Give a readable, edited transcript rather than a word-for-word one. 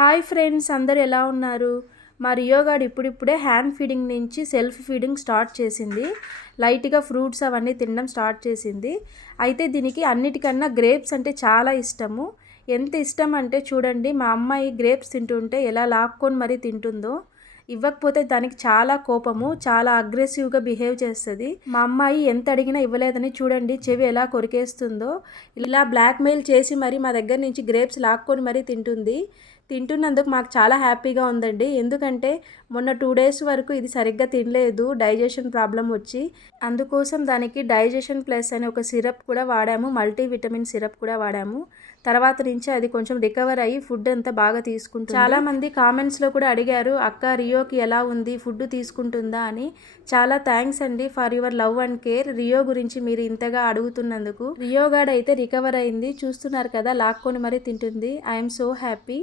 Hi friends, అందరు ఎలా ఉన్నారు? మా రియోగాడు ఇప్పుడిప్పుడే హ్యాండ్ ఫీడింగ్ నుంచి సెల్ఫ్ ఫీడింగ్ స్టార్ట్ చేసింది. లైట్గా ఫ్రూట్స్ అవన్నీ తినడం స్టార్ట్ చేసింది. అయితే దీనికి అన్నిటికన్నా గ్రేప్స్ అంటే చాలా ఇష్టము. ఎంత ఇష్టం అంటే చూడండి, మా అమ్మాయి గ్రేప్స్ తింటుంటే ఎలా లాక్కొని మరీ తింటుందో. ఇవ్వకపోతే దానికి చాలా కోపము, చాలా అగ్రెసివ్గా బిహేవ్ చేస్తుంది. మా అమ్మాయి ఎంత అడిగినా ఇవ్వలేదని చూడండి చెవి ఎలా కొరికేస్తుందో. ఇలా బ్లాక్మెయిల్ చేసి మరి మా దగ్గర నుంచి గ్రేప్స్ లాక్కొని మరీ తింటున్నందుకు మాకు చాలా హ్యాపీగా ఉందండి. ఎందుకంటే మొన్న 2 days వరకు ఇది సరిగ్గా తినలేదు, డైజెషన్ ప్రాబ్లం వచ్చి. అందుకోసం దానికి డైజెషన్ ప్లస్ అనే ఒక సిరప్ కూడా వాడాము, మల్టీవిటమిన్ సిరప్ కూడా వాడాము. తర్వాత నుంచి అది కొంచెం రికవర్ అయ్యి ఫుడ్ అంతా బాగా తీసుకుంటుంది. చాలామంది కామెంట్స్లో కూడా అడిగారు, అక్క రియోకి ఎలా ఉంది, ఫుడ్ తీసుకుంటుందా అని. చాలా థ్యాంక్స్ అండి for your love and care. Rio గురించి మీరు ఇంతగా అడుగుతున్నందుకు. రియో గాడ్ అయితే రికవర్ అయింది, చూస్తున్నారు కదా, లాక్కొని మరీ తింటుంది. I'm so happy.